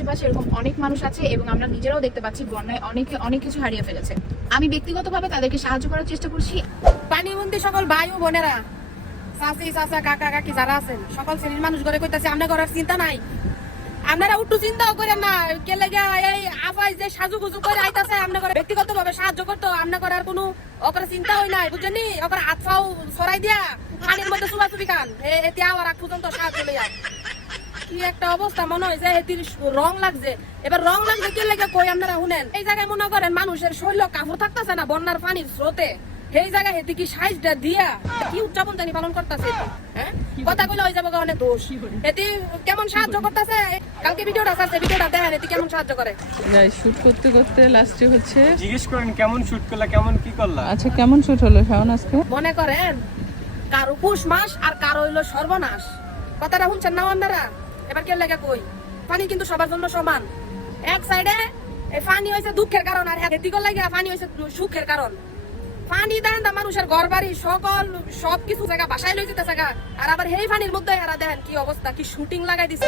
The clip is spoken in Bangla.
আশেপাশে এরকম অনেক মানুষ আছে এবং আমরা নিজেরাও দেখতে পাচ্ছি বন্যায় অনেকে অনেক কিছু হারিয়ে ফেলেছে। আমি ব্যক্তিগতভাবে তাদেরকে সাহায্য করার চেষ্টা করছি। পানিবন্দী সকল ভাই ও বোনেরা, চাচি চাচা কাকা কাকি যারা আছেন সকল শ্রেণীর মানুষ ঘরে কইতাছে আমরা করার চিন্তা নাই। আপনারা একটু চিন্তাও করেন না, কে লেগে এই আফাই যে সাজুগুজু করে আইতাছে আমরা করে ব্যক্তিগত ভাবে সাহায্য করতো আমরা করার কোনো ওপরে চিন্তা হই নাই, বুঝছেন? ওপরে হাত পাও সরাই দিয়া পানির মধ্যে চুবাচুবি খান, এতে আমার আগ পর্যন্ত সাহায্য লইয়া কি একটা অবস্থা। মনে হয় যে এটির রং লাগছে, এবার রং লাগছে কি লেগে কই আপনারা শুনেন। এই জায়গায় মনে করেন মানুষের শরীর কাপড় থাকতেছে না বন্যার পানির স্রোতে, সেই জায়গায় হেতি কি সাইজটা দিয়া কি উদযাপন জানি পালন করতেছে। হ্যাঁ, কথা কইলে হয়ে যাবে অনেক দোষ। এটি কেমন সাহায্য করতেছে, কালকে ভিডিওটা আছে, ভিডিওটা দেখেন এটি কেমন সাহায্য করে। শুট করতে করতে লাস্টে হচ্ছে জিজ্ঞেস করেন কেমন শুট করলা, কেমন কি করলা। আচ্ছা কেমন শুট হলো শাওন আজকে? মনে করেন কারো পুষ মাস আর কারো হইলো সর্বনাশ। কথাটা শুনছেন না আপনারা? এবার কে লেগে কই পানি কিন্তু সবার জন্য সমান। এক সাইডে এই পানি হয়েছে দুঃখের কারণ, আর এদিকে লাগে পানি হয়েছে সুখের কারণ। পানি দেন মানুষের ঘর বাড়ি সকল সবকিছু জায়গা বাসায় লই যেতে জায়গা, আর আবার এই পানির মধ্যে এরা দেখেন কি অবস্থা, কি শুটিং লাগাই দিছে।